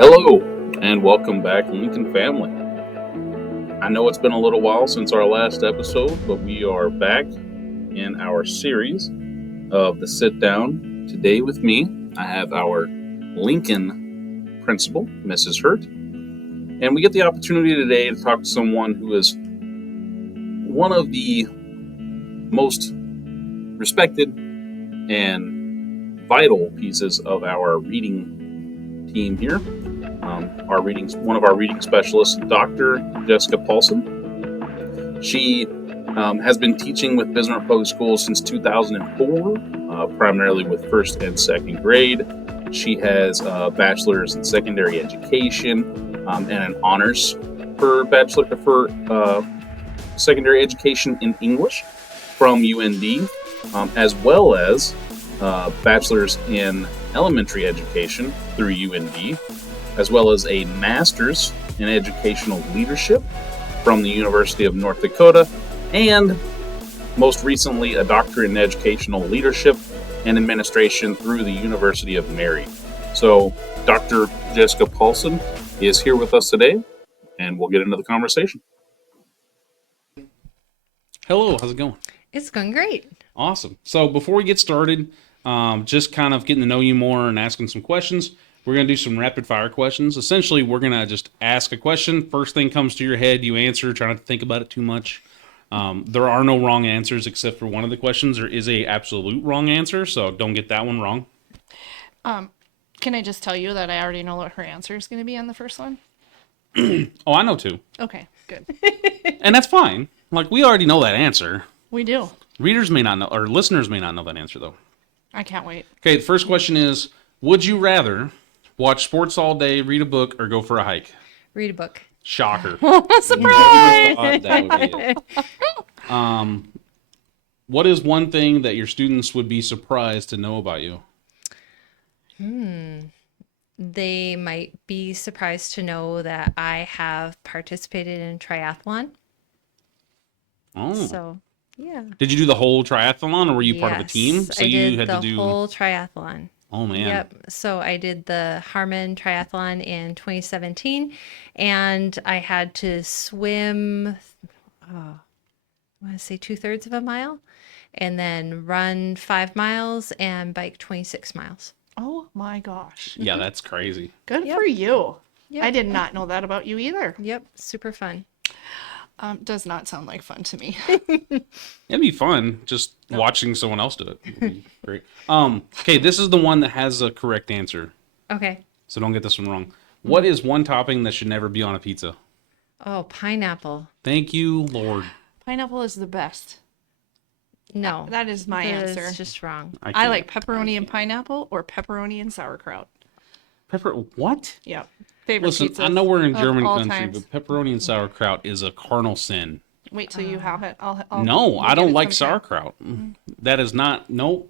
Hello, and welcome back, Lincoln family. I know it's been a little while since our last episode, but we are back in our series of the Sit Down. Today with me, I have our Lincoln principal, Mrs. Hurt, and we get the opportunity today to talk to someone who is one of the most respected and vital pieces of our reading team here. One of our reading specialists, Dr. Jessica Paulson. She has been teaching with Bismarck Public Schools since 2004, primarily with first and second grade. She has a bachelor's in secondary education and an honors for secondary education in English from UND, as well as bachelor's in elementary education through UND, as well as a master's in educational leadership from the University of North Dakota, and most recently a doctorate in educational leadership and administration through the University of Mary. So Dr. Jessica Paulson is here with us today, and we'll get into the conversation. Hello, how's it going? It's going great. Awesome. So before we get started, just kind of getting to know you more and asking some questions, we're going to do some rapid fire questions. Essentially, we're going to just ask a question. First thing comes to your head, you answer, try not to think about it too much. There are no wrong answers except for one of the questions. There is a absolute wrong answer, so don't get that one wrong. Can I just tell you that I already know what her answer is going to be on the first one? Oh, I know too. Okay, good. And that's fine. Like, we already know that answer. We do. Readers may not know, or listeners may not know that answer, though. I can't wait. Okay, the first question is, would you rather watch sports all day, read a book, or go for a hike? Read a book. Shocker. Surprise! Never thought that would be it. What is one thing that your students would be surprised to know about you? They might be surprised to know that I have participated in triathlon. Oh. So, yeah. Did you do the whole triathlon, or were you part of a team? Yes, I did the to do. whole triathlon. Oh man. Yep. So I did the Harmon Triathlon in 2017, and I had to swim, I want to say 2/3 of a mile, and then run 5 miles and bike 26 miles. Oh my gosh. Yeah, that's crazy. Good Yep. for you. Yep. I did not know that about you either. Yep. Super fun. Does not sound like fun to me. It'd be fun just watching someone else do it. Would be great. Okay, this is the one that has a correct answer, Okay. so don't get this one wrong. What is one topping that should never be on a pizza? Oh, pineapple. Thank you, Lord. Pineapple is the best. No. That is my answer. It's just wrong. I can't- like pepperoni and pineapple or pepperoni and sauerkraut. pepper. What? Yep. Favorite Listen, pizzas I know we're in of German all country, times. but pepperoni and sauerkraut is a cardinal sin. Wait till you have it. I'll No, we'll I get don't it like sometime. sauerkraut. That is not. No.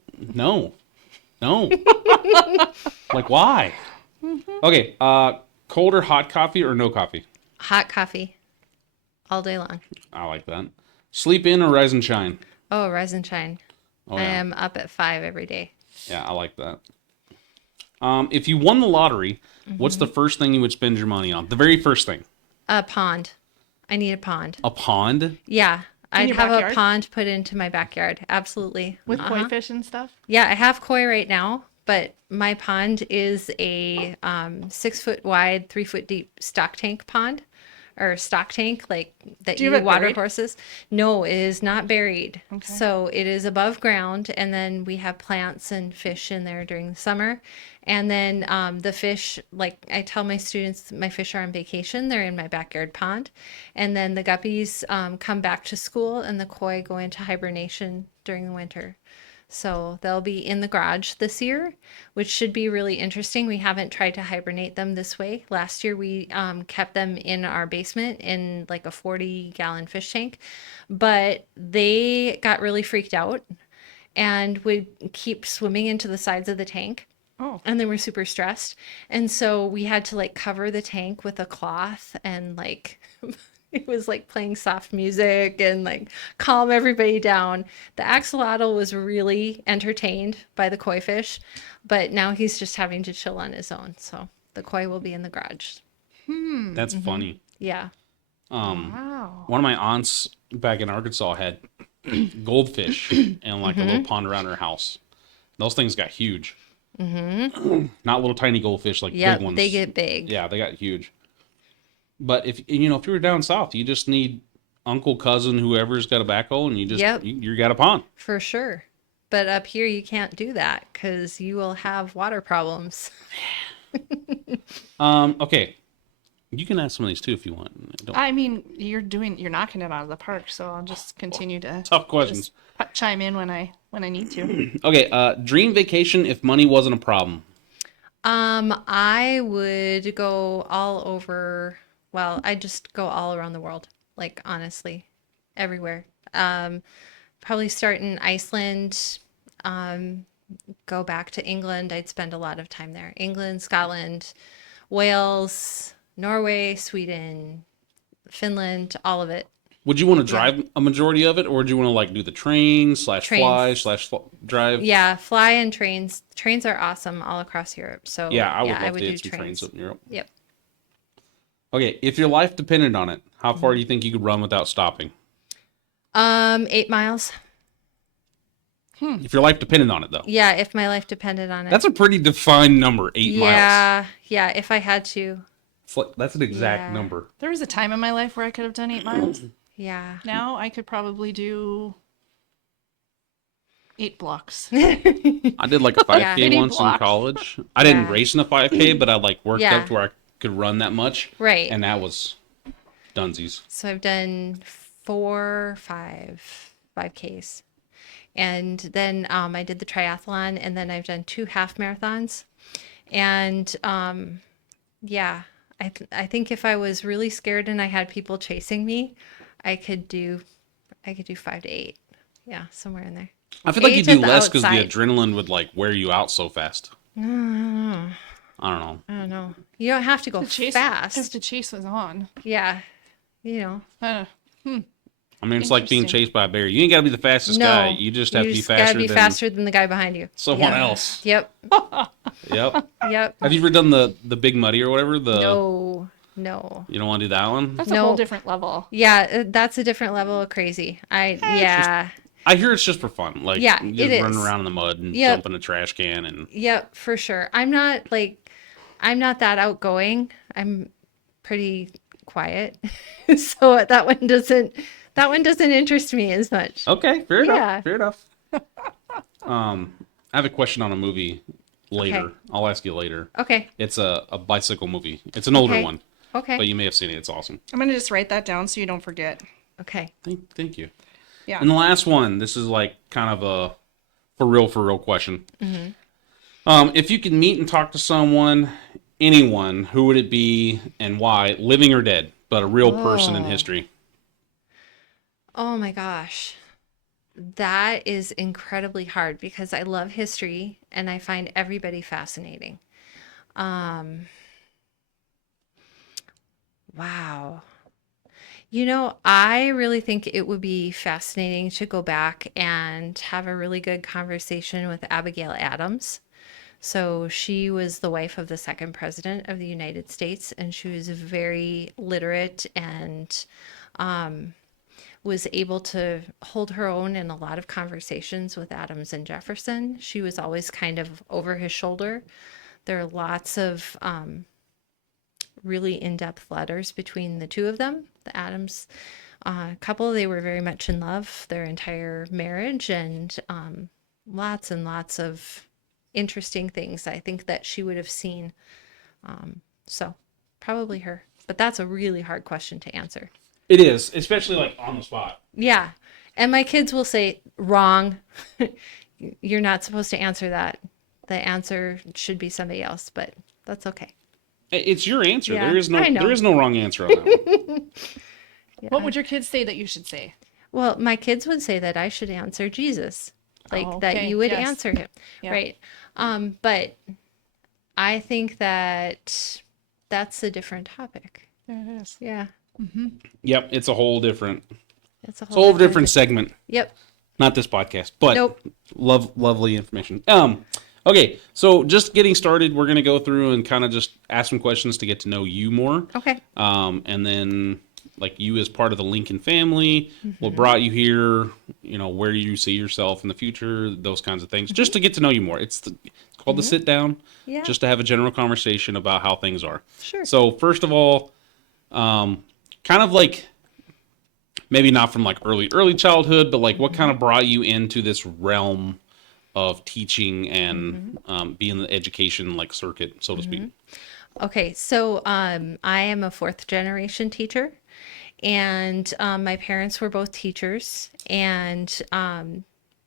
Like, why? Okay. Cold or hot coffee or no coffee? Hot coffee. All day long. I like that. Sleep in or rise and shine? Oh, rise and shine. Oh I yeah, am up at 5 every day. yeah, I like that. If you won the lottery, what's the first thing you would spend your money on? The very first thing. A pond. I need a pond. A pond? Yeah. I'd your have a backyard? pond put into my backyard. Absolutely. With koi fish and stuff. Yeah, I have koi right now, but my pond is a 6 foot wide, 3 foot deep stock tank pond, or stock tank, like that Do you you have it water buried? horses. No, it is not buried. Okay. So it is above ground, and then we have plants and fish in there during the summer. And then the fish, like I tell my students, my fish are on vacation. They're in my backyard pond. And then the guppies come back to school, and the koi go into hibernation during the winter. So they'll be in the garage this year, which should be really interesting. We haven't tried to hibernate them this way. Last year we kept them in our basement in like a 40-gallon fish tank, but they got really freaked out and would keep swimming into the sides of the tank. Oh. And they were super stressed. And so we had to like cover the tank with a cloth and like it was like playing soft music and like calm everybody down. The axolotl was really entertained by the koi fish, but now he's just having to chill on his own. So The koi will be in the garage. That's funny. Yeah. Wow. One of my aunts back in Arkansas had goldfish in like a little pond around her house. Those things got huge. Not little tiny goldfish, like Yep, big ones. they get big. Yeah, they got huge. But if you were down south, you just need uncle, cousin, whoever's got a backhoe, and you just Yep. you got a pond. For sure. But up here, you can't do that because you will have water problems. Okay, you can ask some of these too if you want. I mean, you're knocking it out of the park, so I'll just continue to Tough questions. just chime in when I need to. Okay, dream vacation if money wasn't a problem. I would go all over. Well, I just go all around the world. Like honestly, everywhere. Probably start in Iceland. Go back to England. I'd spend a lot of time there. England, Scotland, Wales, Norway, Sweden, Finland, all of it. Would you want to drive a majority of it, or would you want to like do the train / fly / drive? Yeah, fly and trains. Trains are awesome all across Europe. So Yeah, I would love would to do hit some trains up in Europe. Yep. Okay, if your life depended on it, how far do you think you could run without stopping? 8 miles. If your life depended on it, though. Yeah, if my life depended on it. That's a pretty defined number, 8 miles. Yeah, if I had to. That's an exact Yeah. number. There was a time in my life where I could have done 8 miles. Yeah. Now I could probably do 8 blocks. I did like a 5K Yeah. Mini once in blocks. college. I didn't Yeah. race in a 5K, but I like worked Yeah. up to where I could run that much. Right. And that was dunsies. So I've done 5Ks. And then I did the triathlon, and then I've done 2 half marathons. And yeah, I think if I was really scared and I had people chasing me, I could do 5 to 8. Yeah, somewhere in there. I feel like you 8 do at the less because the outside. adrenaline would like wear you out so fast. I don't know. I don't know. I don't know. You don't have to go Because fast. the chase was on. Yeah. You know. I mean, it's like being Interesting. chased by a bear. You ain't got to be the fastest No. guy. You just have to be gotta faster be than faster than the guy behind you. someone Yeah. else. Yep. Yep. Yep. Have you ever done the Big Muddy or whatever? No. You don't want to do that one? That's a No. whole different level. Yeah, that's a different level of crazy. Yeah. I hear it's just for fun. Like, Yeah, you just it running is. around in the mud and Yep. jump in a trash can. And Yep, for sure. I'm not that outgoing. I'm pretty quiet. So that one doesn't interest me as much. okay, fair Yeah. enough. Fair enough. I have a question on a movie later. Okay. I'll ask you later. Okay. It's a bicycle movie. It's an older Okay. one, Okay. but you may have seen it. It's awesome. I'm going to just write that down so you don't forget. Okay. Thank you. Yeah. And the last one, this is like kind of a for real question. Mm-hmm. If you could meet and talk to someone, anyone, who would it be and why, living or dead, but a real person in Oh. history? Oh my gosh. That is incredibly hard because I love history and I find everybody fascinating. Wow. I really think it would be fascinating to go back and have a really good conversation with Abigail Adams. So she was the wife of the second president of the United States, and she was very literate and was able to hold her own in a lot of conversations with Adams and Jefferson. She was always kind of over his shoulder. There are lots of really in-depth letters between the two of them. The Adams couple, they were very much in love their entire marriage, and lots and lots of interesting things I think that she would have seen. So probably her, but that's a really hard question to answer. It is, especially like on the spot. Yeah. And my kids will say, wrong. You're not supposed to answer that. The answer should be somebody else, but that's okay. It's your answer. Yeah, There is I know. no wrong answer on that one. Yeah. What would your kids say that you should say? Well, my kids would say that I should answer Jesus, like Oh, that okay. you would Yes. answer him, Yeah. right? But I think that that's a different topic. There it is. Yeah, Yep, it's a whole different it's a It's a whole different segment. Yep. Not this podcast, but Nope. lovely information. Okay, so just getting started, we're going to go through and kind of just ask some questions to get to know you more. Okay. And then, like, you as part of the Lincoln family, what Mm-hmm. brought you here, where you see yourself in the future, those kinds of things, just to get to know you more. It's called the sit down, Yeah. just to have a general conversation about how things are. Sure. So, first of all, kind of like maybe not from like early childhood, but like what kind of brought you into this realm of teaching and being the education like circuit, so to speak. Okay, so I am a fourth generation teacher, and my parents were both teachers, and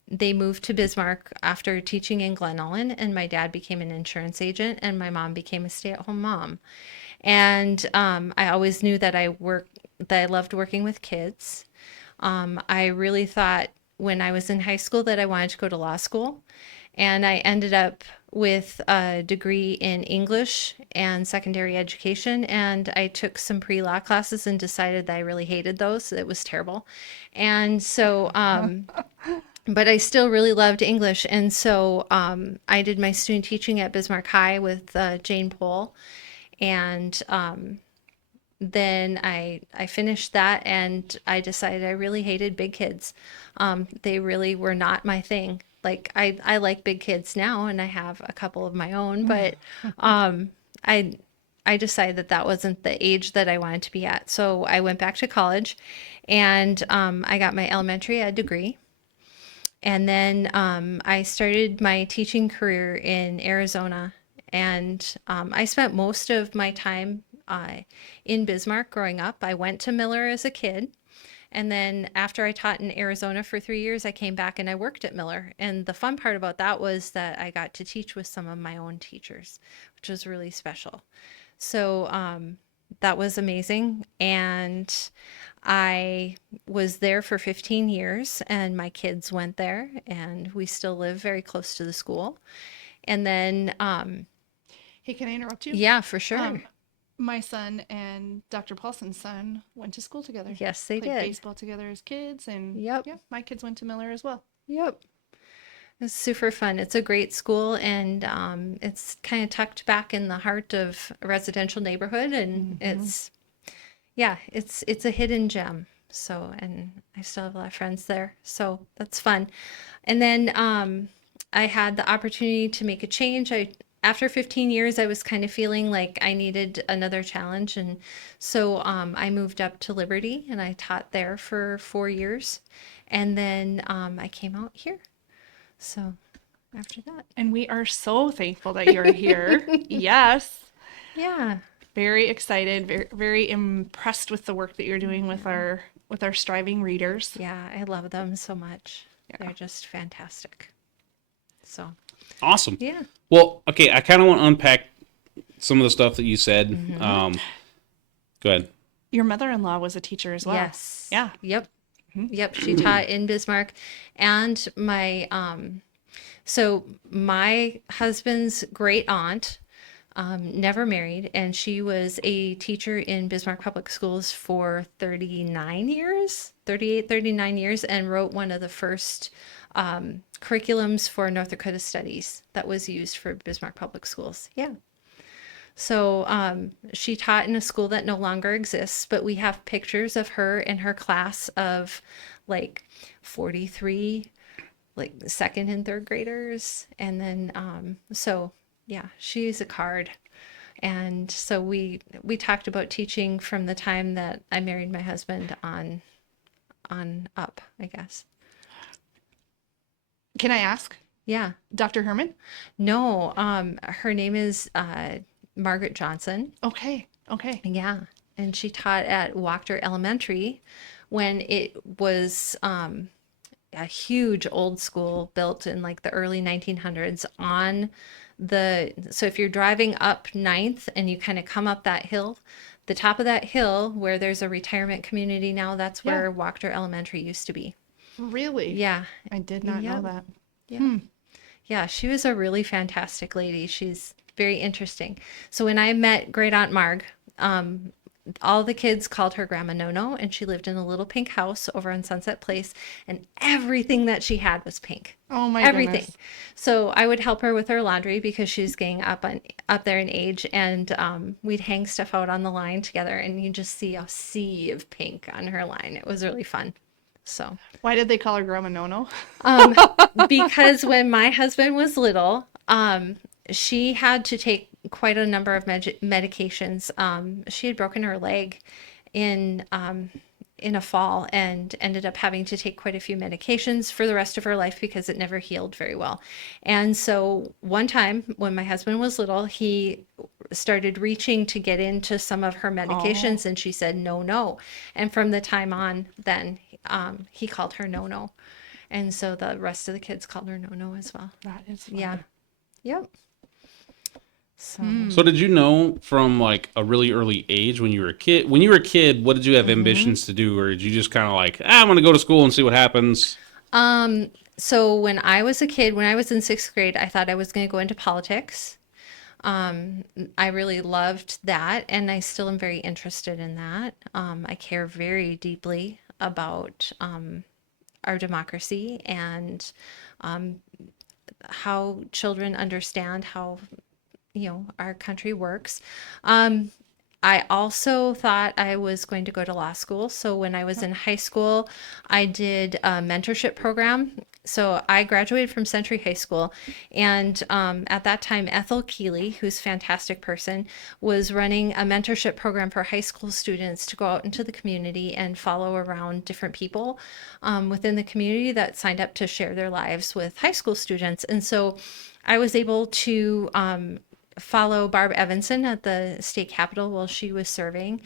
they moved to Bismarck after teaching in Glen Ellen, and my dad became an insurance agent, and my mom became a stay-at-home mom. And I always knew that I loved working with kids. I really thought when I was in high school that I wanted to go to law school. And I ended up with a degree in English and secondary education. And I took some pre law classes and decided that I really hated those. It was terrible. And so, but I still really loved English. And so I did my student teaching at Bismarck High with Jane Pohl. And then I finished that and I decided I really hated big kids. They really were not my thing. Like I like big kids now and I have a couple of my own, but I I decided that that wasn't the age that I wanted to be at. So I went back to college and I got my elementary ed degree. And then I started my teaching career in Arizona. And I spent most of my time in Bismarck growing up. I went to Miller as a kid. And then after I taught in Arizona for 3 years, I came back and I worked at Miller. And the fun part about that was that I got to teach with some of my own teachers, which was really special. So that was amazing. And I was there for 15 years, and my kids went there, and we still live very close to the school. And then, Hey, can I interrupt you? yeah, for sure. My son and Dr. Paulson's son went to school together. Yes, they Played did. baseball together as kids, and Yep. yeah, my kids went to Miller as well. Yep. It's super fun. It's a great school, and it's kind of tucked back in the heart of a residential neighborhood, and it's a hidden gem. So, and I still have a lot of friends there, so that's fun. And then I had the opportunity to make a change. After 15 years, I was kind of feeling like I needed another challenge, and so I moved up to Liberty, and I taught there for 4 years, and then I came out here. So after that, And we are so thankful that you're here. Yes. yeah, Very excited, very impressed with the work that you're doing with our striving readers. yeah, I love them so much. They're just fantastic. So Awesome. yeah, Well, okay, I kind of want to unpack some of the stuff that you said. Go ahead. Your mother-in-law was a teacher as well. yes, Yeah. yep, yep. She taught in Bismarck, and so my husband's great aunt never married, and she was a teacher in Bismarck Public Schools for 39 years, 38, 39 years, and wrote one of the first curriculums for North Dakota Studies that was used for Bismarck Public Schools. Yeah. So she taught in a school that no longer exists, but we have pictures of her and her class of like 43 like second and third graders. And then so yeah, she's a card. And so we talked about teaching from the time that I married my husband on up, I guess. Can I ask, Yeah. Dr. Herman? No, her name is Margaret Johnson. Okay. Okay. Yeah. And she taught at Wachter Elementary when it was a huge old school built in like the early 1900s on so if you're driving up Ninth and you kind of come up that hill, the top of that hill where there's a retirement community now, that's where Wachter Elementary used to be. Really? Yeah. I did not know Yep. that. Yeah. Yeah, she was a really fantastic lady. She's very interesting. So when I met Great Aunt Marg, all the kids called her Grandma No-No, and she lived in a little pink house over on Sunset Place, and everything that she had was pink. Oh my Everything. goodness. So I would help her with her laundry because she's getting up there in age, and we'd hang stuff out on the line together, and you just see a sea of pink on her line. It was really fun. So Why did they call her Grandma No-No? because when my husband was little, she had to take quite a number of medications. She had broken her leg in in a fall and ended up having to take quite a few medications for the rest of her life because it never healed very well. And so one time when my husband was little, he started reaching to get into some of her medications, and she said no, no. And from the time on, then he called her No No. And so the rest of the kids called her No No as well. That is fun. Yeah. Yep. So So did you know from like a really early age when you were a kid? When you were a kid, what did you have ambitions to do, or did you just kind of like, I'm going to go to school and see what happens? so when I was a kid, when I was in sixth grade, I thought I was going to go into politics. I really loved that, and I still am very interested in that. I care very deeply about our democracy and how children understand how our country works. I also thought I was going to go to law school. So when I was in high school, I did a mentorship program. So I graduated from Century High School, and at that time, Ethel Keeley, who's a fantastic person, was running a mentorship program for high school students to go out into the community and follow around different people within the community that signed up to share their lives with high school students. And so I was able to follow Barb Evanson at the state capitol while she was serving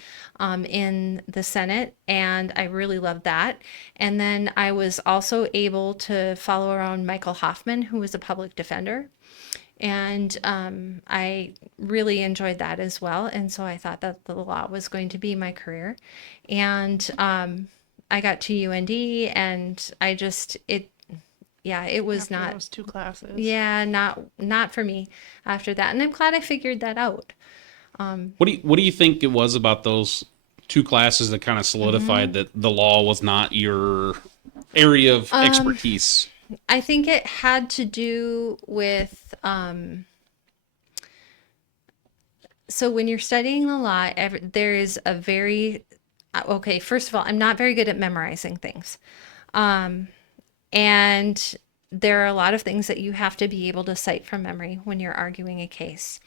in the Senate, and I really loved that. And then I was also able to follow around Michael Hoffman, who was a public defender, and I really enjoyed that as well. And so I thought that the law was going to be my career, and I got to UND, and it was After not. those two classes. Yeah, not for me after that. And I'm glad I figured that out. What do you think it was about those two classes that kind of solidified that the law was not your area of expertise? I think it had to do with so when you're studying the law, there is a very okay, first of all, I'm not very good at memorizing things. And there are a lot of things that you have to be able to cite from memory when you're arguing a case.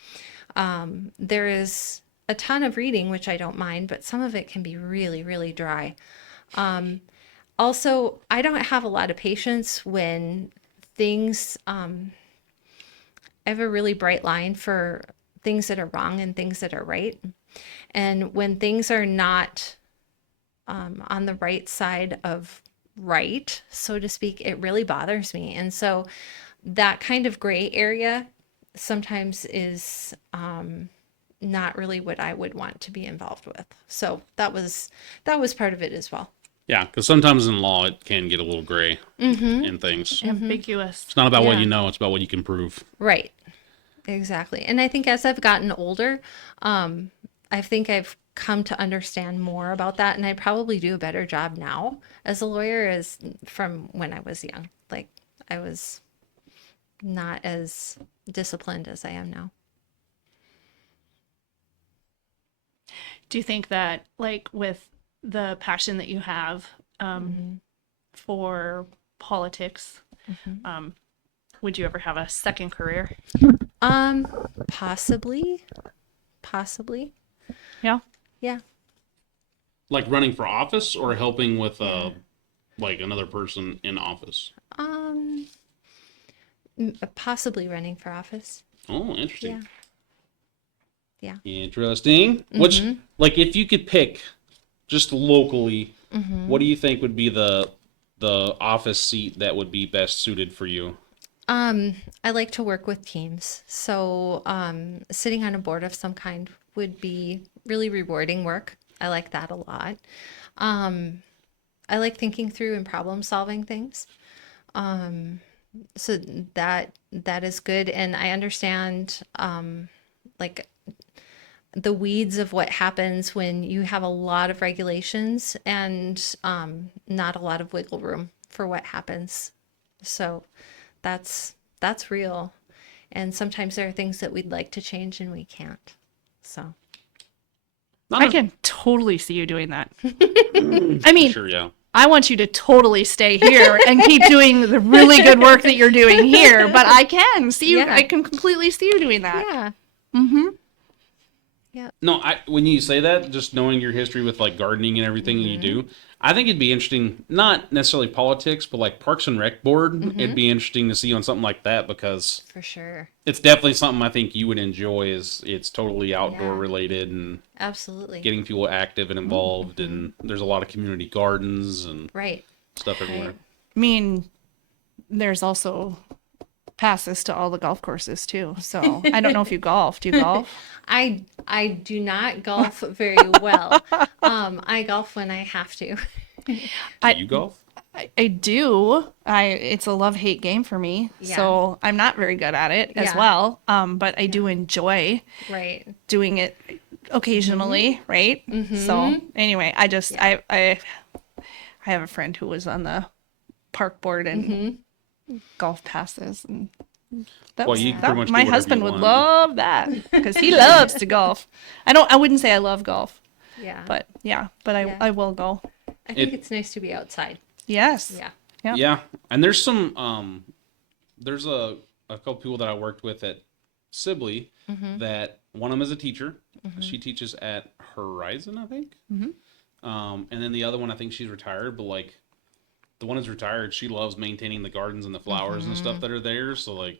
There is a ton of reading, which I don't mind, but some of it can be really, really dry. Also, I don't have a lot of patience when things, I have a really bright line for things that are wrong and things that are right. And when things are not on the right side of right, so to speak, it really bothers me. And so that kind of gray area sometimes is not really what I would want to be involved with. So that was part of it as well. Yeah, because sometimes in law it can get a little gray in things. Ambiguous. It's not about what Yeah. you know; it's about what you can prove. Right. Exactly. And I think as I've gotten older, I think I've come to understand more about that, and I probably do a better job now as a lawyer as from when I was young. Like I was not as disciplined as I am now. Do you think that, like, with the passion that you have for politics, would you ever have a second career? Possibly. Yeah. Yeah. Like running for office or helping with like another person in office. Possibly running for office. Oh, interesting. Yeah. Interesting. Which, like, if you could pick just locally, what do you think would be the office seat that would be best suited for you? I like to work with teams. So, sitting on a board of some kind would be really rewarding work. I like that a lot. I like thinking through and problem solving things. So that is good. And I understand, like the weeds of what happens when you have a lot of regulations and not a lot of wiggle room for what happens. So that's real. And sometimes there are things that we'd like to change and we can't. So Not I as- can totally see you doing that. I mean, sure, yeah. I want you to totally stay here and keep doing the really good work that you're doing here, but I can see you. Yeah. I can completely see you doing that. yeah. Mm-hmm. No, when you say that, just knowing your history with like gardening and everything you do, I think it'd be interesting. Not necessarily politics, but like Parks and Rec board. It'd be interesting to see on something like that because For sure. it's definitely something I think you would enjoy. Is it's totally outdoor Yeah. related and Absolutely. getting people active and involved, and there's a lot of community gardens and Right. stuff everywhere. I mean, there's also passes to all the golf courses too. So I don't know if you golf. Do you golf? I do not golf very well. I golf when I have to. Do you golf? I do. It's a love-hate game for me. Yeah. So I'm not very good at it as Yeah. well. But I do enjoy Right. doing it occasionally, right? So anyway, I have a friend who was on the park board and golf passes, and Well, you can pretty much do my whatever husband you would want. love that because he loves to golf. I wouldn't say I love golf, Yeah. but yeah, Yeah. I will go. I think it- it's nice to be outside. Yes. Yeah. Yep. Yeah, and there's some there's a couple people that I worked with at Sibley that one of them is a teacher. She teaches at Horizon, I think. And then the other one, I think she's retired, but like the one who's retired, she loves maintaining the gardens and the flowers and stuff that are there. So like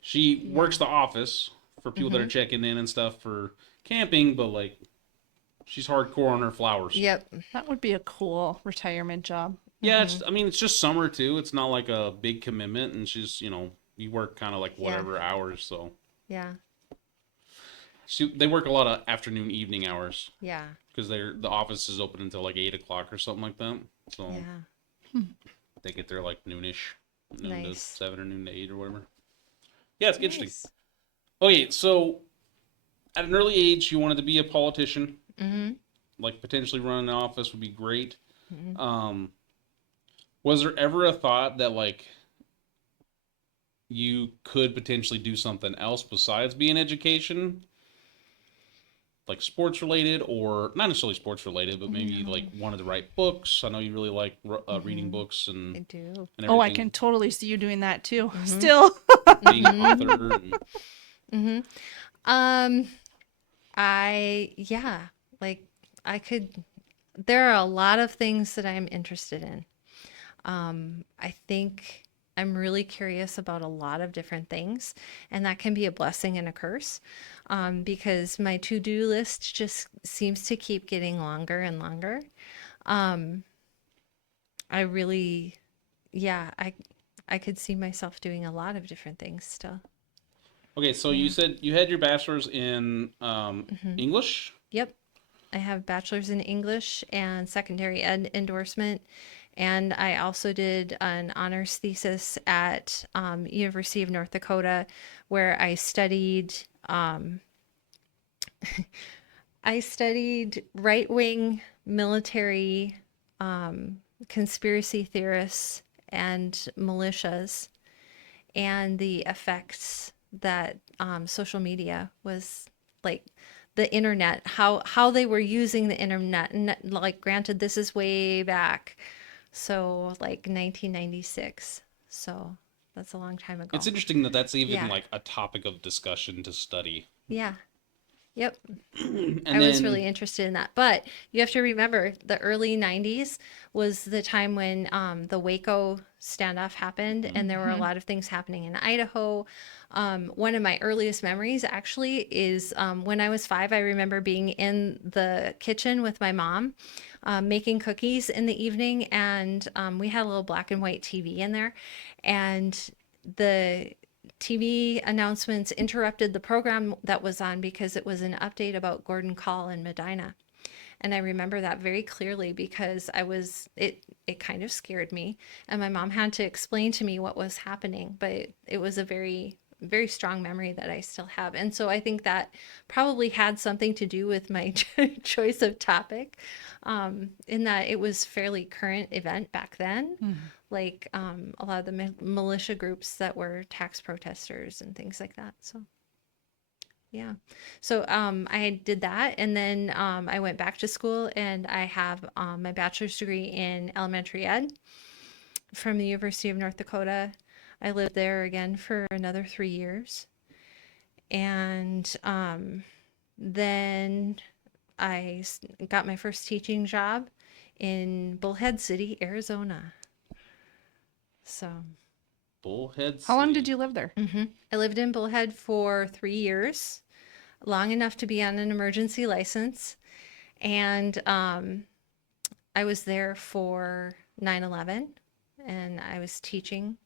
she works the office for people that are checking in and stuff for camping, but like she's hardcore on her flowers. Yep. That would be a cool retirement job. Yeah, I mean, it's just summer too. It's not like a big commitment, and she's, you work kind of like whatever hours. So Yeah. they work a lot of afternoon, evening hours Yeah. because the office is open until like 8 o'clock or something like that. So Yeah. they get there like noonish, noon to Nice. 7 or noon to 8 or whatever. Yeah, it's interesting. Nice. Okay, so at an early age, you wanted to be a politician. Mm-hmm. Like potentially running an office would be great. Was there ever a thought that like you could potentially do something else besides be in education, like sports related, or not necessarily sports related, but maybe like wanted to write books? I know you really like reading books I and do. and Oh, I everything, can totally see you doing that too. Still. being an author. And, I could, there are a lot of things that I'm interested in. I think I'm really curious about a lot of different things, and that can be a blessing and a curse, because my to-do list just seems to keep getting longer and longer. I really, I could see myself doing a lot of different things still. okay, so you said you had your bachelor's in English. Yep. I have bachelor's in English and secondary ed endorsement. And I also did an honors thesis at University of North Dakota, where I studied I studied right-wing military conspiracy theorists and militias and the effects that social media was like, the internet, how they were using the internet. And like, granted, this is way back, so like 1996, so that's a long time ago. It's interesting that that's even Yeah. like a topic of discussion to study. Yeah. Yep. And I was then- really interested in that. But you have to remember the early 90s was the time when the Waco standoff happened, and there were a lot of things happening in Idaho. One of my earliest memories actually is when I was 5, I remember being in the kitchen with my mom making cookies in the evening, and we had a little black and white TV in there, and the TV announcements interrupted the program that was on because it was an update about Gordon Call and Medina. And I remember that very clearly because it kind of scared me. And my mom had to explain to me what was happening, but it was a very very strong memory that I still have. And so I think that probably had something to do with my choice of topic, in that it was fairly current event back then. Like a lot of the militia groups that were tax protesters and things like that. So yeah. So I did that, and then I went back to school, and I have my bachelor's degree in elementary ed from the University of North Dakota. I lived there again for another 3 years. And then got my first teaching job in Bullhead City, Arizona. So Bullhead How long City. did you live there? I lived in Bullhead for 3 years, long enough to be on an emergency license. And I was there for 9/11, and I was teaching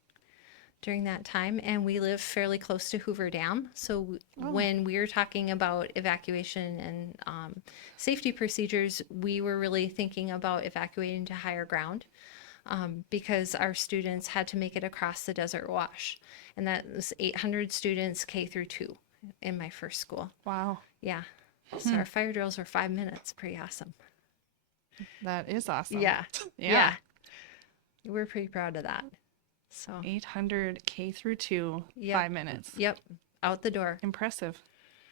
during that time. And we live fairly close to Hoover Dam. So when we were talking about evacuation and safety procedures, we were really thinking about evacuating to higher ground. Because our students had to make it across the Desert Wash. And that was 800 students K through 2 in my first school. Wow. Yeah. So our fire drills were 5 minutes. Pretty awesome. That is awesome. Yeah. Yeah. We're pretty proud of that. So 800 K through 2, Yep. 5 minutes. Yep. Out the door. Impressive.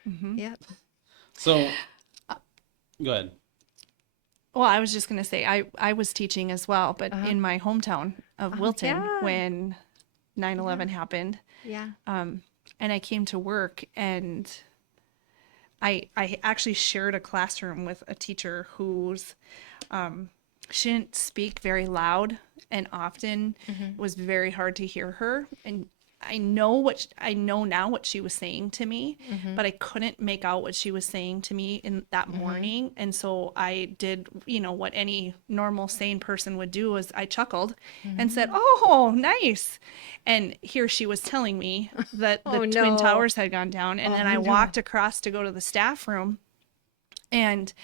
Yep. So, go ahead. Well, I was just going to say, I was teaching as well, but in my hometown of Wilton yeah. when 9/11 happened. Yeah. And I came to work, and I actually shared a classroom with a teacher who's she didn't speak very loud, and often it was very hard to hear her. And I know now what she was saying to me, but I couldn't make out what she was saying to me in that morning. And so I did, what any normal sane person would do, is I chuckled and said, "Oh, nice." And here she was telling me that the Twin Towers had gone down. And then I walked across to go to the staff room. And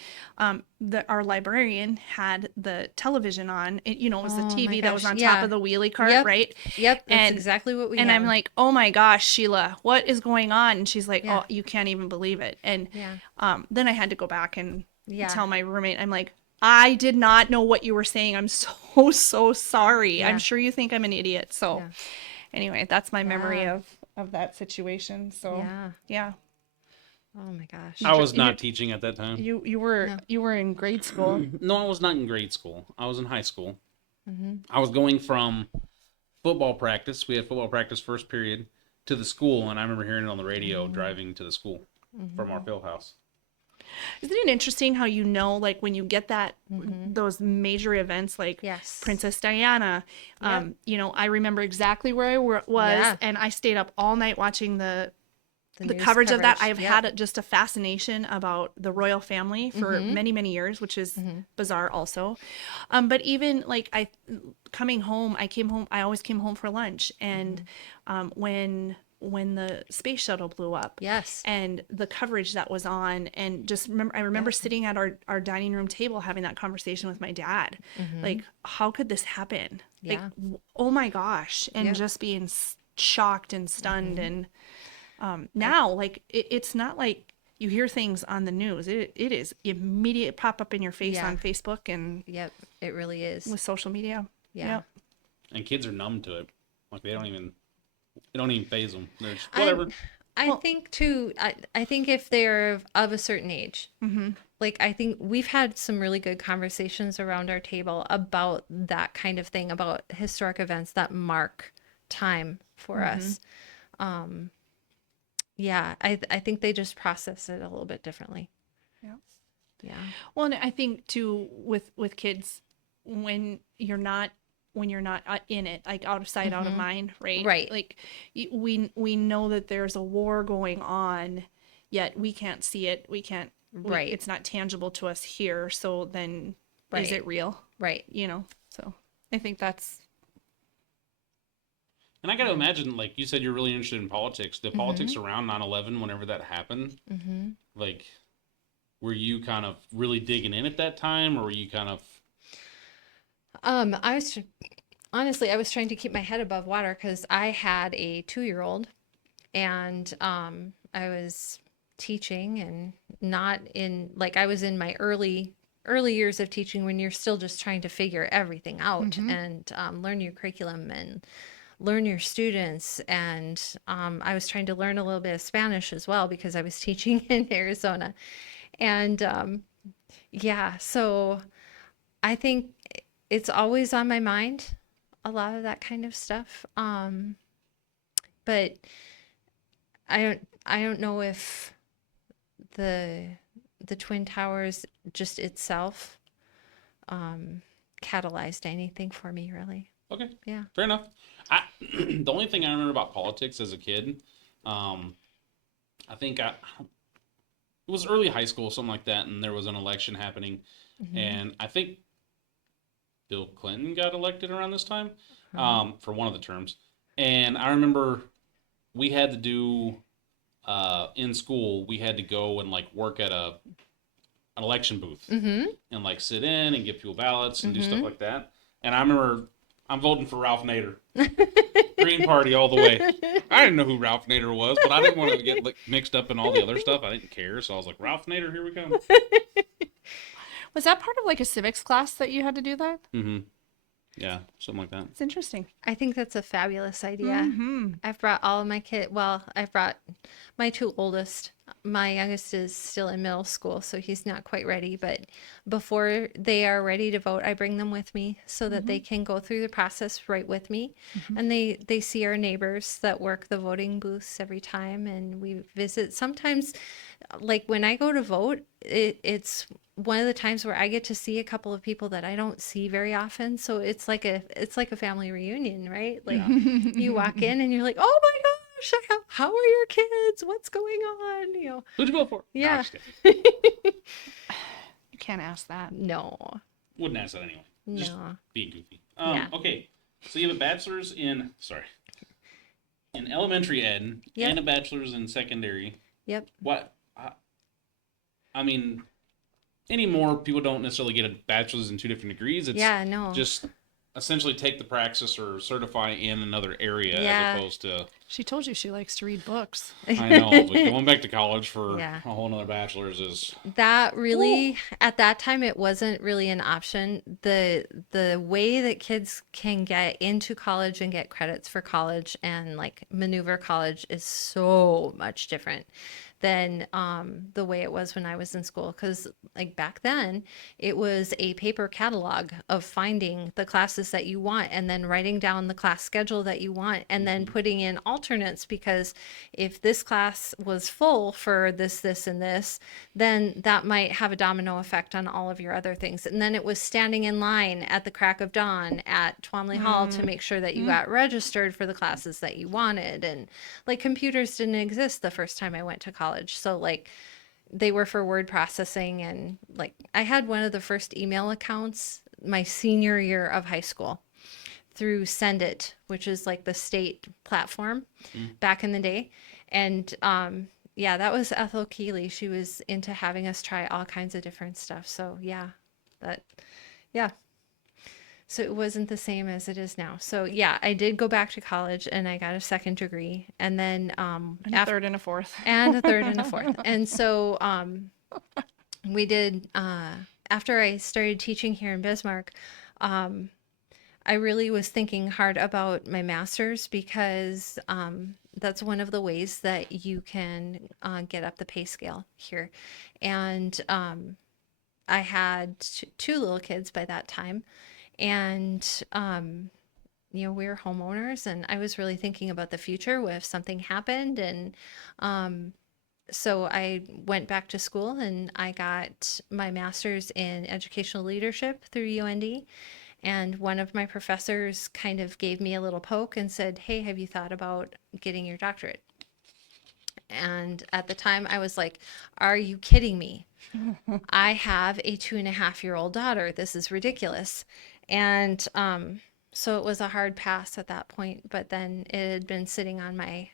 our librarian had the television on. It was the TV that was on top of the wheelie cart, right? Yep, that's exactly what we And had. I'm like, "Oh my gosh, Sheila, what is going on?" And she's like, "Oh, you can't even believe it." And then I had to go back and tell my roommate, I'm like, "I did not know what you were saying. I'm so sorry. I'm sure you think I'm an idiot." So anyway, that's my memory of that situation. So yeah. Oh my gosh. I was not teaching at that time. You were in grade school. No, I was not in grade school. I was in high school. I was going from football practice. We had football practice first period to the school, and I remember hearing it on the radio driving to the school from our field house. Isn't it interesting how like when you get that those major events like Princess Diana, I remember exactly where I was, and I stayed up all night watching the coverage of that. I've had just a fascination about the royal family for many, many years, which is bizarre also. But even like I always came home for lunch. And when the space shuttle blew up, and the coverage that was on, and I remember sitting at our dining room table having that conversation with my dad. Like, how could this happen? Like, oh my gosh. And just being shocked and stunned. And now, like, it's not like you hear things on the news. It is immediate pop up in your face on Facebook and it really is with social media. And kids are numb to it. Like it don't even faze them. They're just, whatever. I think too. I think if they're of a certain age, like I think we've had some really good conversations around our table about that kind of thing, about historic events that mark time for us. I think they just process it a little bit differently. Yeah. Well, and I think too with kids, when you're not in it, like out of sight, out of mind, right? Right. Like we know that there's a war going on, yet we can't see it. We can't. Right. It's not tangible to us here. So then, is it real? Right. So I think that's. And I got to imagine, like you said, you're really interested in politics. The politics around 9/11, whenever that happened, like, were you kind of really digging in at that time, or were you kind of? I was trying to keep my head above water because I had a 2-year-old, and I was teaching, and not in like, I was in my early years of teaching when you're still just trying to figure everything out and learn your curriculum and learn your students. And I was trying to learn a little bit of Spanish as well because I was teaching in Arizona. And yeah, so I think it's always on my mind, a lot of that kind of stuff. But I don't know if the the Twin Towers just itself catalyzed anything for me, really. Okay. Yeah. Fair enough. The only thing I remember about politics as a kid, um, I think it was early high school, something like that, and there was an election happening, and I think Bill Clinton got elected around this time, for one of the terms. And I remember we had to do in school, we had to go and like work at an election booth and like sit in and give people ballots and do stuff like that. And I remember I'm voting for Ralph Nader. Green Party all the way. I didn't know who Ralph Nader was, but I didn't want to get like, mixed up in all the other stuff. I didn't care, so I was like, Ralph Nader, here we come. Was that part of like a civics class that you had to do that? Mm-hmm. Yeah, something like that. It's interesting. I think that's a fabulous idea. I've brought all of my kids. Well, I've brought my two oldest. My youngest is still in middle school, so he's not quite ready. But before they are ready to vote, I bring them with me so that they can go through the process right with me. And they see our neighbors that work the voting booths every time, and we visit. Sometimes, like when I go to vote, it's one of the times where I get to see a couple of people that I don't see very often. So it's like a family reunion, right? Like you walk in and you're like, oh my gosh, how are your kids? What's going on? You know? Who'd you vote for? No, I'm Yeah. just kidding. You can't ask that. No, Wouldn't ask that anyway. Just no. being goofy. Yeah. Okay, so you have a bachelor's in elementary ed Yep. and a bachelor's in secondary. Yep. What? I mean, anymore, people don't necessarily get a bachelor's in two different degrees. It's Yeah, no. just essentially take the praxis or certify in another area Yeah. as opposed to. She told you she likes to read books. I know, but going back to college for Yeah. a whole nother bachelor's is. That really, at that time, it wasn't really an option. The way that kids can get into college and get credits for college and like maneuver college is so much different than the way it was when I was in school. Because like back then, it was a paper catalog of finding the classes that you want and then writing down the class schedule that you want and then putting in alternates, because if this class was full for this, and this, then that might have a domino effect on all of your other things. And then it was standing in line at the crack of dawn at Twomley Hall to make sure that you got registered for the classes that you wanted. And like computers didn't exist the first time I went to college. So like they were for word processing, and like I had one of the first email accounts my senior year of high school through Send It, which is like the state platform back in the day. And yeah, that was Ethel Keeley. She was into having us try all kinds of different stuff. So yeah, yeah. So it wasn't the same as it is now. So yeah, I did go back to college and I got a second degree, and then And a third and a fourth. and a third and a fourth. And so we did after I started teaching here in Bismarck, I really was thinking hard about my master's, because that's one of the ways that you can get up the pay scale here. And I had two little kids by that time, and you know, we were homeowners, and I was really thinking about the future. What if something happened? And so I went back to school and I got my master's in educational leadership through UND. And one of my professors kind of gave me a little poke and said, hey, have you thought about getting your doctorate? And at the time I was like, are you kidding me? I have a 2.5-year-old daughter. This is ridiculous. And so it was a hard pass at that point, but then it had been sitting on my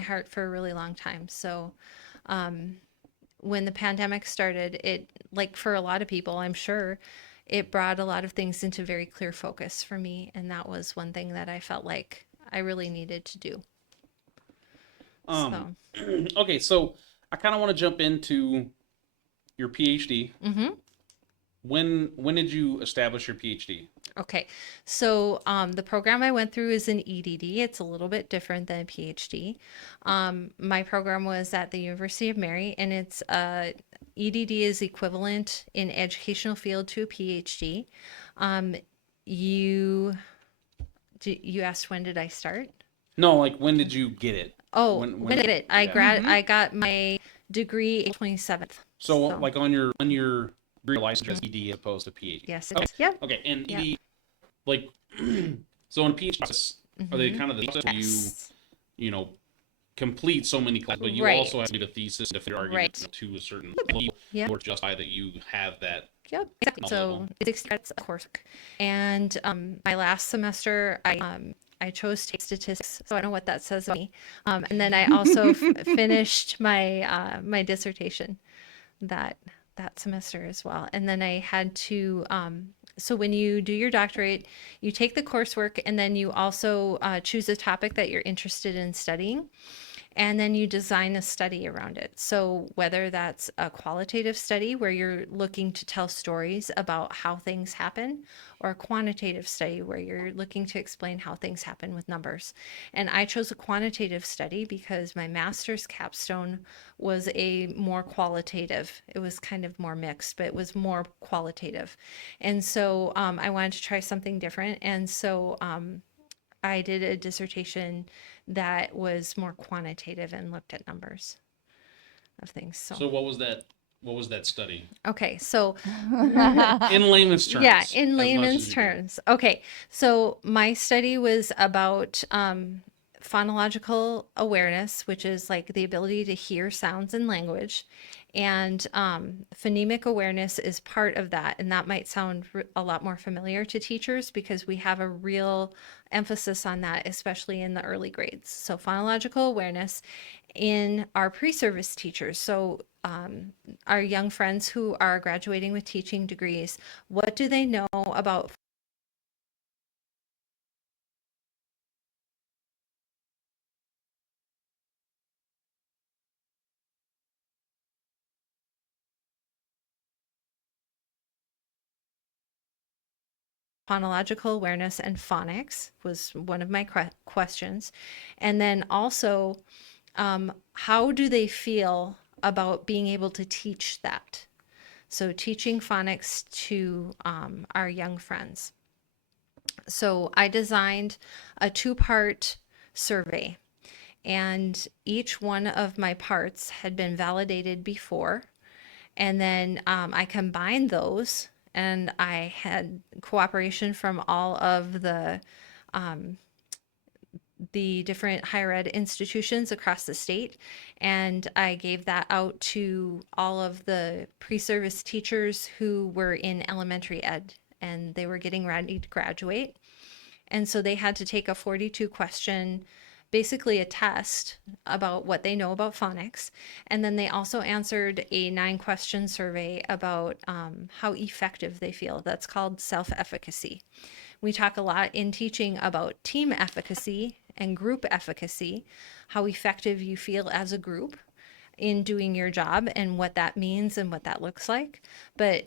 heart for a really long time. So when the pandemic started, it, like for a lot of people, I'm sure, it brought a lot of things into very clear focus for me. And that was one thing that I felt like I really needed to do. Um, okay, so I kind of want to jump into your PhD. Mm-hmm. When did you establish your PhD? Okay, so the program I went through is an EDD. It's a little bit different than a PhD. My program was at the University of Mary, and it's EDD is equivalent in educational field to a PhD. Um, you you asked when did I start? No, like when did you get it? Oh, when did it? Yeah. I got my degree April 27th. So like on your degree license as ED as opposed to PhD. Yes, it Okay. is. Yep. Okay, and Yep. ED like so in PhD process, are they Mhm. kind of the process where Yes. you know complete so many classes, but you Right. also have to do the thesis, defend your argument Right. to a certain level Yep. or justify that you have that Yep, exactly. So level. it's expensive coursework. And my last semester, I chose to take statistics, so I don't know what that says about me. And then I also finished my my dissertation that semester as well. And then I had to so when you do your doctorate, you take the coursework and then you also choose a topic that you're interested in studying. And then you design a study around it. So, whether that's a qualitative study where you're looking to tell stories about how things happen, or a quantitative study where you're looking to explain how things happen with numbers. And I chose a quantitative study because my master's capstone was a more qualitative. It was kind of more mixed, but it was more qualitative. And so I wanted to try something different. And so I did a dissertation that was more quantitative and looked at numbers of things. So what was that? What was that study? Okay, so In layman's terms. yeah, in as much layman's as you can. terms. Okay, so my study was about phonological awareness, which is like the ability to hear sounds in language. And phonemic awareness is part of that. And that might sound a lot more familiar to teachers because we have a real emphasis on that, especially in the early grades. So, phonological awareness in our pre service teachers. So, our young friends who are graduating with teaching degrees, what do they know about phonological awareness and phonics was one of my questions. And then also, how do they feel about being able to teach that? So, teaching phonics to our young friends. So, I designed a two-part survey, and each one of my parts had been validated before. And then I combined those, and I had cooperation from all of the different higher ed institutions across the state. And I gave that out to all of the pre-service teachers who were in elementary ed and they were getting ready to graduate. And so they had to take a 42 question, basically a test about what they know about phonics. And then they also answered a 9 question survey about how effective they feel. That's called self efficacy. We talk a lot in teaching about team efficacy and group efficacy, how effective you feel as a group in doing your job and what that means and what that looks like. But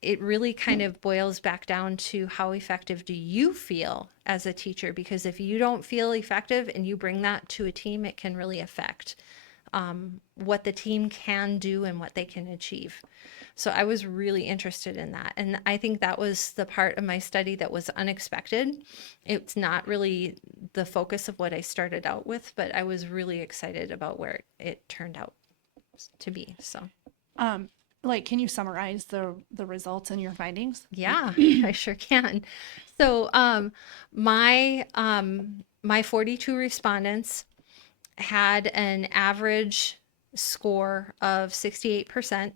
it really kind of boils back down to how effective do you feel as a teacher? Because if you don't feel effective and you bring that to a team, it can really affect what the team can do and what they can achieve. So I was really interested in that. And I think that was the part of my study that was unexpected. It's not really the focus of what I started out with, but I was really excited about where it turned out to be. So, Like, can you summarize the results and your findings? yeah, I sure can. So, my 42 respondents had an average score of 68%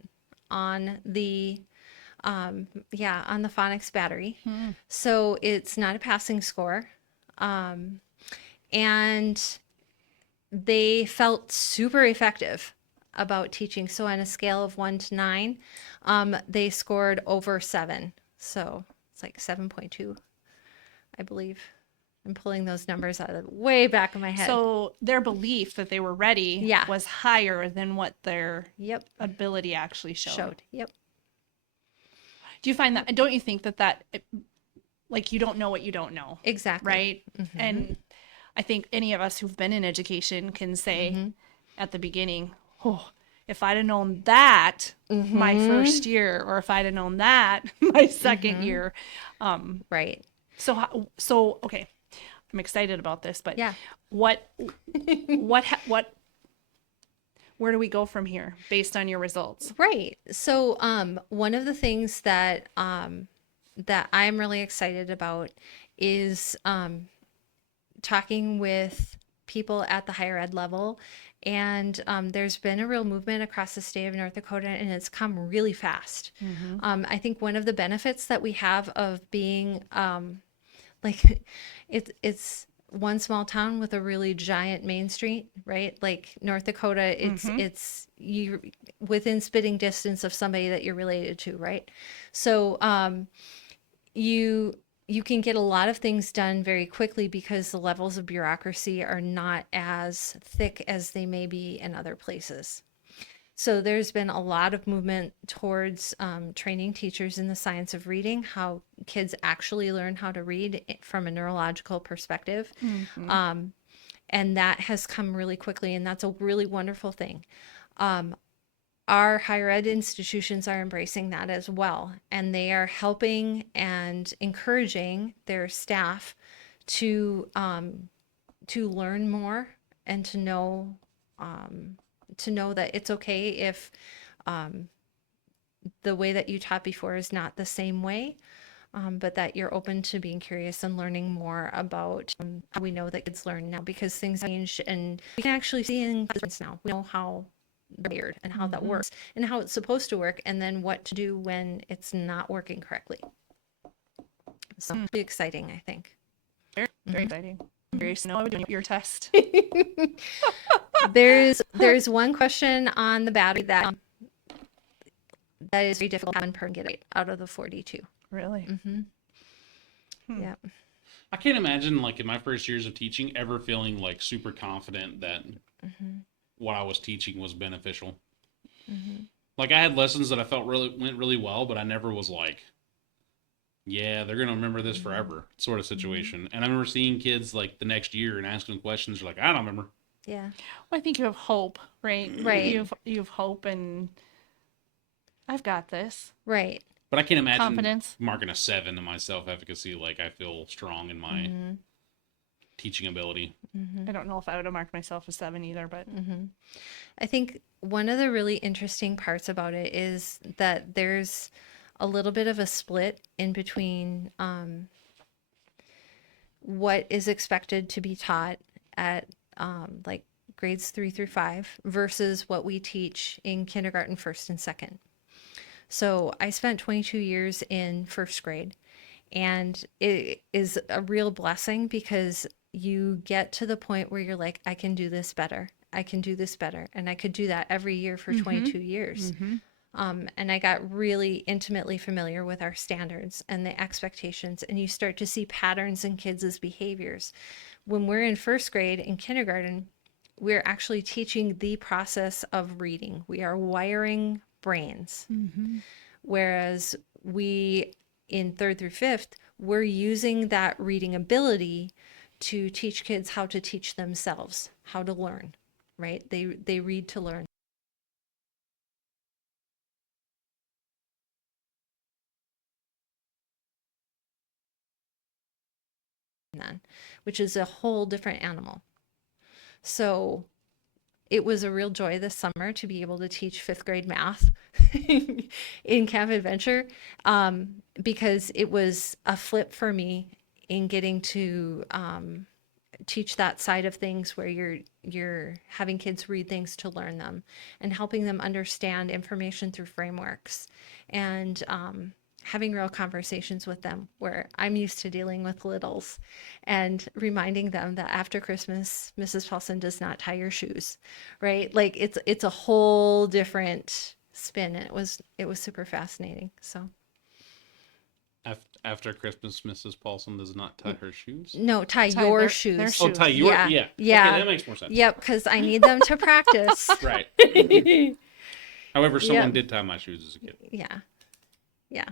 on the on the phonics battery. So it's not a passing score. And they felt super effective about teaching. So on a scale of 1 to 9, they scored over 7. So it's like 7.2, I believe. I'm pulling those numbers out of the way back of my head. So their belief that they were ready Yeah. was higher than what their Yep. ability actually showed. Yep. Do you find that, don't you think that like you don't know what you don't know, Exactly. right? And I think any of us who've been in education can say at the beginning, oh, if I'd have known that my first year, or if I'd have known that my second year. Right. So okay, I'm excited about this, but Yeah. what, where do we go from here based on your results? Right. So, one of the things that that I'm really excited about is talking with people at the higher ed level, and there's been a real movement across the state of North Dakota, and it's come really fast. I think one of the benefits that we have of being like it's one small town with a really giant main street, right? Like North Dakota, it's you within spitting distance of somebody that you're related to, right? So you can get a lot of things done very quickly because the levels of bureaucracy are not as thick as they may be in other places. So there's been a lot of movement towards training teachers in the science of reading, how kids actually learn how to read from a neurological perspective. And that has come really quickly, and that's a really wonderful thing. Our higher ed institutions are embracing that as well, and they are helping and encouraging their staff to learn more and to know that it's okay if the way that you taught before is not the same way, but that you're open to being curious and learning more about how we know that kids learn now, because things change and we can actually see in classrooms now. We know how they're weird and how that works and how it's supposed to work, and then what to do when it's not working correctly. So pretty exciting, I think. Very exciting. Curious to know doing your test. There's one question on the battery that is very difficult to have per get it out of the 42. Really? Yeah. I can't imagine, like, in my first years of teaching, ever feeling like super confident that what I was teaching was beneficial. Like, I had lessons that I felt went really well, but I never was like, yeah, they're gonna remember this forever, sort of situation. And I remember seeing kids like the next year and asking questions, they're like, I don't remember. Yeah. Well, I think you have hope, right? Right. You have hope, and I've got this. Right. But I can't imagine Confidence. marking a 7 in my self-efficacy. Like, I feel strong in my teaching ability. I don't know if I would have marked myself a 7 either, but I think one of the really interesting parts about it is that there's a little bit of a split in between what is expected to be taught at like grades 3 through 5 versus what we teach in kindergarten, first and second. So I spent 22 years in first grade, and it is a real blessing because you get to the point where you're like, I can do this better. I can do this better. And I could do that every year for 22 years. And I got really intimately familiar with our standards and the expectations, and you start to see patterns in kids' behaviors. When we're in first grade and kindergarten, we're actually teaching the process of reading. We are wiring brains. Whereas we, in third through fifth, we're using that reading ability to teach kids how to teach themselves, how to learn, right? They read to learn. Then, which is a whole different animal. So it was a real joy this summer to be able to teach fifth grade math in Camp Adventure, because it was a flip for me in getting to teach that side of things where you're having kids read things to learn them and helping them understand information through frameworks, and having real conversations with them where I'm used to dealing with littles and reminding them that after Christmas, Mrs. Paulson does not tie your shoes, right? Like it's a whole different spin, and it was super fascinating. So After Christmas, Mrs. Paulson does not tie her shoes. No, tie Tie your their shoes. Oh, tie your Yeah. yeah. Yeah. Okay, that makes more sense. Yep, because I need them to practice. Right. However, someone Yep. did tie my shoes as a kid. Yeah. Yeah.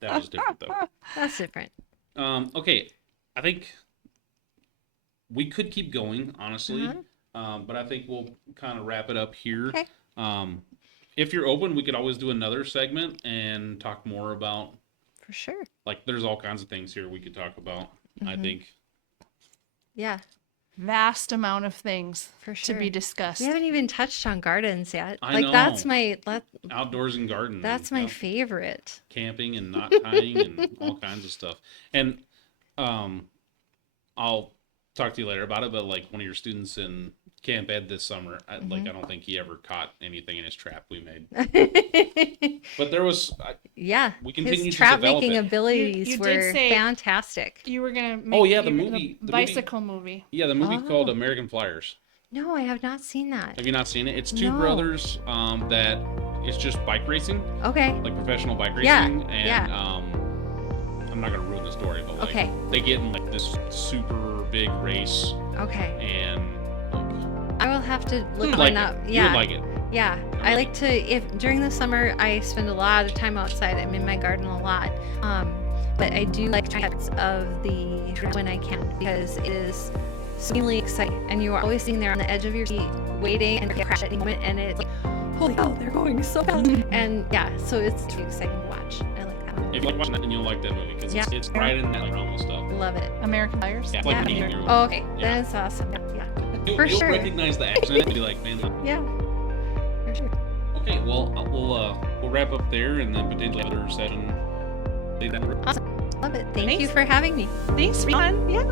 That was different though. That's different. Okay, I think we could keep going, honestly, but I think we'll kind of wrap it up here. Okay. If you're open, we could always do another segment and talk more about, For sure. like, there's all kinds of things here we could talk about. I think. Yeah, Vast amount of things for to sure. be discussed. We haven't even touched on gardens yet. I Like know. that's Outdoors and gardening. that's my Yep. favorite. Camping and knot tying and all kinds of stuff. And I'll talk to you later about it, but like one of your students in Camp Ed this summer, I don't think he ever caught anything in his trap we made. But there was, Yeah, we continue his to trap develop making it. abilities You did were say- fantastic. You were gonna make Oh, yeah, the you- movie- the movie- bicycle movie. Yeah, the movie Oh. called American Flyers. No, I have not seen that. Have you not seen it? It's two No. brothers that it's just bike racing, Okay. like professional bike racing. Yeah, And yeah. I'm not gonna ruin the story, but like Okay. they get in like this super big race Okay. and like, I will have to you look would one like up. it. You Yeah. would like it. Yeah, I like to, if during the summer I spend a lot of time outside. I'm in my garden a lot, but I do like trips of the when I can because it is extremely exciting, and you are always sitting there on the edge of your seat, waiting and crash at any moment, and it's like, holy cow, they're going so fast, and yeah, so it's really exciting to watch. I like that one. If you like watching that, then you'll like that movie because Yeah. it's right in that realm of stuff. Love it. American Flyers. Yeah, Yeah. like you, Oh, okay, Yeah. that's awesome. Yeah, you'll, for you'll sure. recognize the accent and be like, man. yeah, for sure. Okay, well we'll wrap up there and then potentially another session. Awesome. Love it. Thank you Thanks. for having me. Thanks, fun. Yeah.